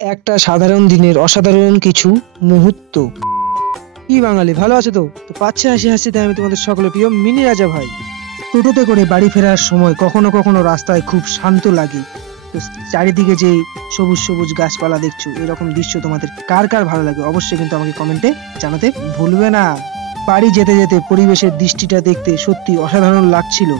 একটা সাধারণ দিনের অসাধারণ কিছু মুহূর্ত। কি বাঙালি, ভালো আছো তো? তো পাচ্ছে হাসি হাসিতে আমি তোমাদের সকলের প্রিয় মিনি রাজা ভাই। টোটোতে করে বাড়ি ফেরার সময় কখনো কখনো রাস্তায় খুব শান্ত লাগে। তো চারিদিকে যে সবুজ সবুজ গাছপালা দেখছো, এরকম দৃশ্য তোমাদের কার কার ভালো লাগে অবশ্যই কিন্তু আমাকে কমেন্টে জানাতে ভুলবে না। বাড়ি যেতে যেতে পরিবেশের দৃষ্টিটা দেখতে সত্যি অসাধারণ লাগছিল।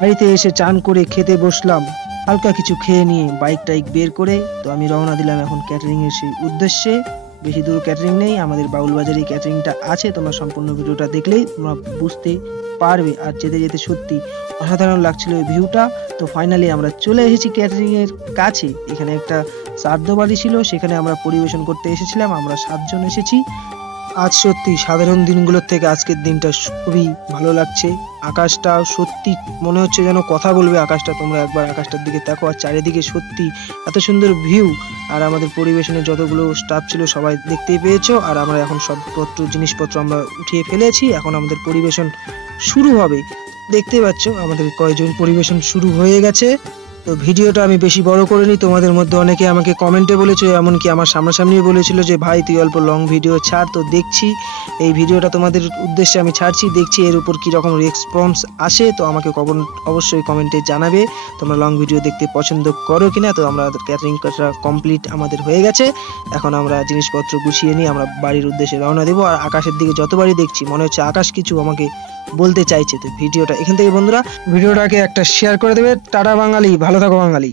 বাড়িতে এসে চান করে খেতে বসলাম, হালকা কিছু খেয়ে নিয়ে বাইক টাইক বের করে তো আমি রওনা দিলাম এখন ক্যাটারিং এর সেই উদ্দেশ্যে। বেশি দূর ক্যাটারিং নেই, আমাদের বাউল বাজারে ক্যাটারিংটা আছে, তোমরা সম্পূর্ণ ভিডিওটা দেখলেই তোমরা বুঝতে পারবে। আর যেতে যেতে সত্যি অসাধারণ লাগছিল এই ভিউটা। তো ফাইনালি আমরা চলে এসেছি ক্যাটারিং এর কাছে। এখানে একটা শ্রাদ্ধ বাড়ি ছিল, সেখানে আমরা পরিবেশন করতে এসেছিলাম, আমরা 7 জন এসেছি। আজ সত্যি সাধারণ দিনগুলোর থেকে আজকের দিনটা খুবই ভালো লাগছে। আকাশটা সত্যি মনে হচ্ছে যেন কথা বলবে আকাশটা। তোমরা একবার আকাশটার দিকে দেখো, আর চারিদিকে সত্যি এত সুন্দর ভিউ। আর আমাদের পরিবেশনের যতগুলো স্টাফ ছিল সবাই দেখতেই পেয়েছো। আর আমরা এখন সবপত্র জিনিসপত্র আমরা উঠিয়ে ফেলেছি, এখন আমাদের পরিবেশন শুরু হবে। দেখতেই পাচ্ছ আমাদের কয়জন পরিবেশন শুরু হয়ে গেছে। তো ভিডিওটা আমি বেশি বড় করিনি, তোমাদের মধ্যে অনেকে আমাকে কমেন্টে বলেছো, এমনকি আমার সামনাসামনি বলেছিল যে ভাই তুই অল্প লং ভিডিও ছাড়। তো দেখছি এই ভিডিওটা তোমাদের উদ্দেশ্যে আমি ছাড়ছি, দেখছি এর উপর কি রকম রেসপন্স আসে। তো আমাকে অবশ্যই কমেন্টে জানাবে তোমরা লং ভিডিও দেখতে পছন্দ করো কিনা। তো আমরা ক্যাটারিং করা কমপ্লিট আমাদের হয়ে গেছে, এখন আমরা জিনিসপত্র গুছিয়ে নিয়ে আমরা বাড়ির উদ্দেশ্যে রওনা দেবো। আর আকাশের দিকে যতবারই দেখছি মনে হচ্ছে আকাশ কিছু আমাকে বলতে চাইছে। তো ভিডিওটা এখান থেকে বন্ধুরা, ভিডিওটাকে একটা শেয়ার করে দেবে। টাটা বাঙালি, ভালো থাকো বাঙালি।